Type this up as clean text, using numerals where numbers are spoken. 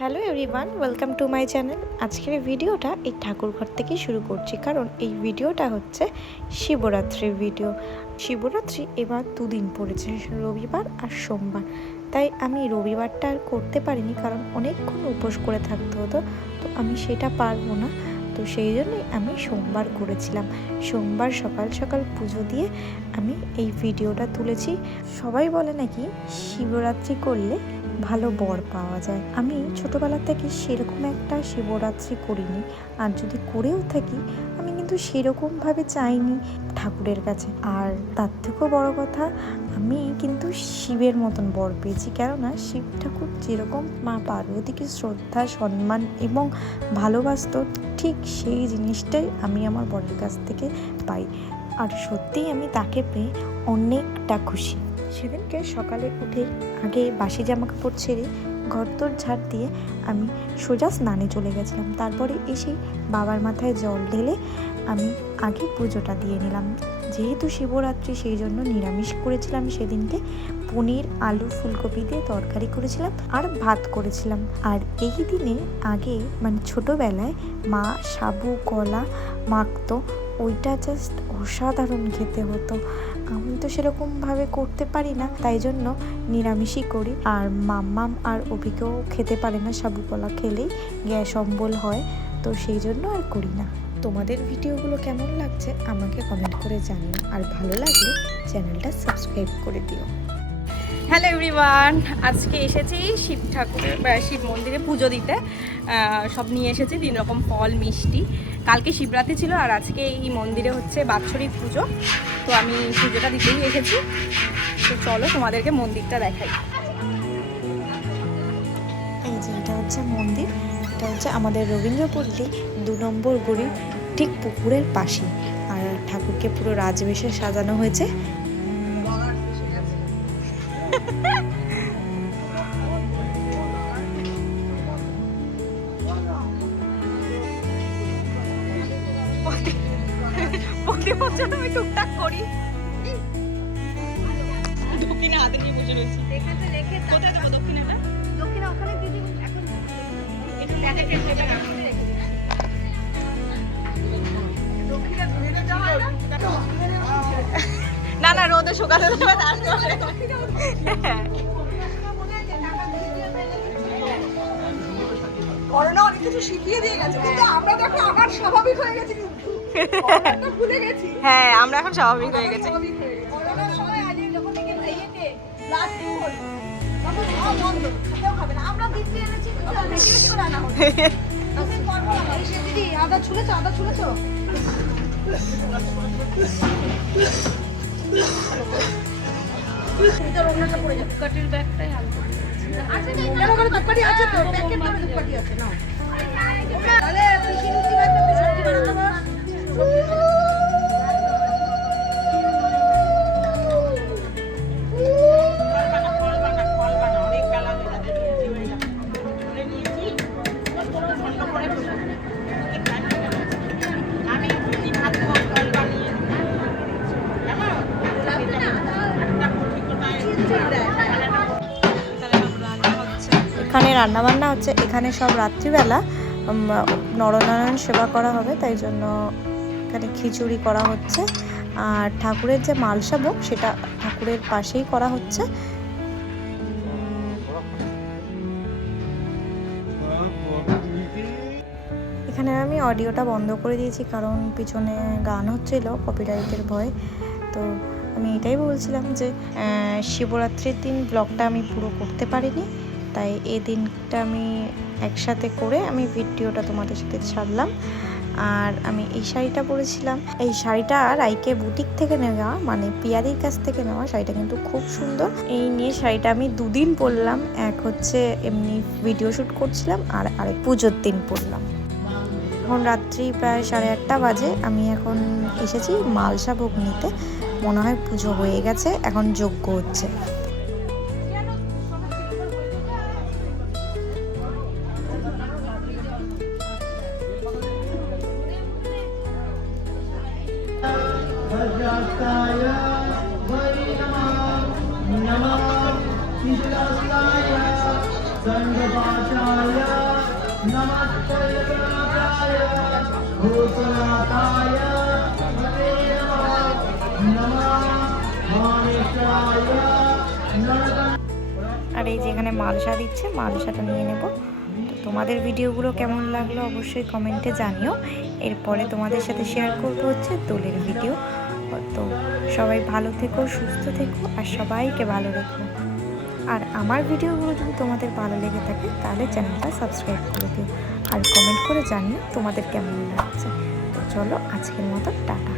Hello everyone, welcome to my channel. আজকের ভিডিওটা এই ঠাকুরঘর থেকেই শুরু করছি, কারণ এই ভিডিওটা হচ্ছে শিবরাত্রির ভিডিও। শিবরাত্রি এবার দুদিন পড়েছে, রবিবার আর সোমবার। তাই আমি রবিবারটা আর করতে পারিনি, কারণ অনেকক্ষণ উপোস করে থাকতে হতো, তো আমি সেটা পারবো না। তো সেই জন্যই আমি সোমবার করেছিলাম। সোমবার সকাল সকাল পুজো দিয়ে আমি এই ভিডিওটা তুলেছি। সবাই বলে নাকি শিবরাত্রি করলে ভালো বর পাওয়া যায়। আমি ছোটোবেলা থেকে সেরকম একটা শিবরাত্রি করিনি, আর যদি করেও থাকি আমি কিন্তু সেরকমভাবে চাইনি ঠাকুরের কাছে। আর তার থেকেও বড় কথা, আমি কিন্তু শিবের মতন বর পেয়েছি, কেননা শিব ঠাকুর যেরকম মা পার্বতীকে শ্রদ্ধা, সম্মান এবং ভালোবাসত, ঠিক সেই জিনিসটাই আমি আমার বরের কাছ থেকে পাই। আর সত্যিই আমি তাকে পেয়ে অনেকটা খুশি। সেদিনকে সকালে উঠে আগে বাসি জামা কাপড় ছেড়ে ঘরদোর ঝাড় দিয়ে আমি সোজা স্নানে চলে গেছিলাম। তারপরে এসে বাবার মাথায় জল ঢেলে আমি আগে পুজোটা দিয়ে নিলাম। যেহেতু শিবরাত্রি, সেই জন্য নিরামিষ করেছিলাম সেদিনকে। পনির, আলু, ফুলকপি দিয়ে তরকারি করেছিলাম আর ভাত করেছিলাম। আর এই দিনে আগে মানে ছোটোবেলায় মা সাবু কলা মাখতো, ওইটা জাস্ট অসাধারণ খেতে হতো। আমি তো সেরকমভাবে করতে পারি না, তাই জন্য নিরামিষই করি। আর মাম্মাম আর অভিকেও খেতে পারে না, সাবু কলা খেলেই গ্যাস অম্বল হয়, তো সেই জন্য আর করি না। তোমাদের ভিডিওগুলো কেমন লাগছে আমাকে কমেন্ট করে জানিও, আর ভালো লাগলে চ্যানেলটা সাবস্ক্রাইব করে দিও। হ্যালো এভরিওয়ান, আজকে এসেছি শিব ঠাকুরের শিব মন্দিরে পুজো দিতে। সব নিয়ে এসেছি 3 রকম ফল, মিষ্টি। কালকে শিবরাত্রি ছিল, আর আজকে এই মন্দিরে হচ্ছে বাৎসরিক পুজো, তো আমি পুজোটা দিতেই এসেছি। তো চলো তোমাদেরকে মন্দিরটা দেখাই। এই যে এটা হচ্ছে মন্দির, এটা হচ্ছে আমাদের রবীন্দ্রপল্লী 2 নম্বর গলি, ঠিক পুকুরের পাশে। আর ঠাকুরকে পুরো রাজবেশে সাজানো হয়েছে। প্রতি বছর আমি টুকটাক করি। দক্ষিণা হাতে নিয়ে বসে রয়েছি। কোথায় যাবো দক্ষিণাটা? দক্ষিণা ওখানে দিদি এখন একটু প্যাকেটে রেখে দাও। দক্ষিণা ঘুরে যাওয়া না না, রোদে শুকাতে দেবে তারপরে। করোনা অনেক কিছু শিখিয়ে দিয়ে গেছে, কিন্তু আমরা দেখো আবার স্বাভাবিক হয়ে গেছি, কিন্তু ভুলে গেছি। হ্যাঁ, আমরা এখন স্বাভাবিক হয়ে গেছি। করোনার সময় আগে যখন থেকে খাইয়েতে লাস্ট দিন হলো, তখন সব বন্ধ, খেতেও খাবে না। আমরা দিদি এনেছি, বেশি বেশি করে আনা হলো। তুমি করবো না, এই সে দিদি আদা ছুলেছো, আদা ছুলেছো। এটা রোগনাটা পড়ে যাবে, কাটির ব্যাগটাই হালকা আছে। এর ওখানে ধূপকাঠি আছে তো, প্যাকেট ধরে ধূপকাঠি আছে নাও। তাহলে পিসি লুচি বানাতে হবে, সবজি বানাতে হবে। এখানে রান্নাবান্না হচ্ছে, এখানে সব রাত্রিবেলা নরনারায়ণ সেবা করা হবে, তাই জন্য এখানে খিচুড়ি করা হচ্ছে। আর ঠাকুরের যে মালসা ভোগ, সেটা ঠাকুরের পাশেই করা হচ্ছে। এখানে আমি অডিওটা বন্ধ করে দিয়েছি, কারণ পিছনে গান হচ্ছিল কপিরাইটের ভয়ে। তো আমি এটাই বলছিলাম যে শিবরাত্রির দিন ব্লগটা আমি পুরো করতে পারিনি, তাই এই দিনটা আমি একসাথে করে আমি ভিডিওটা তোমাদের সাথে ছাড়লাম। আর আমি এই শাড়িটা পরেছিলাম, এই শাড়িটা রাইকে বুটিক থেকে নেওয়া, মানে পিয়ারির কাছ থেকে নেওয়া। শাড়িটা কিন্তু খুব সুন্দর। এই নিয়ে শাড়িটা আমি 2 দিন পরলাম, এক হচ্ছে এমনি ভিডিও শ্যুট করছিলাম, আর আরেক পুজোর দিন পরলাম। এখন রাত্রি প্রায় 8:30 বাজে। আমি এখন এসেছি মালসা ভোগ নিতে। মনে হয় পুজো হয়ে গেছে, এখন যজ্ঞ হচ্ছে। नमः আর এই যেখানে মালসা দিচ্ছে, মালসাটা নিয়ে নেব। তো তোমাদের ভিডিওগুলো কেমন লাগলো অবশ্যই কমেন্টে জানিও। এরপরে তোমাদের সাথে শেয়ার করবো হচ্ছে দোলের ভিডিও। তো সবাই ভালো থেকো, সুস্থ থেকো, আর সবাইকে ভালো রেখো। আর আমার ভিডিওগুলো যদি তোমাদের ভালো লেগে থাকে তাহলে চ্যানেলটা সাবস্ক্রাইব করে দিও, আর কমেন্ট করে জানিও তোমাদের কেমন লাগছে। তো চলো আজকের মতো টাটা।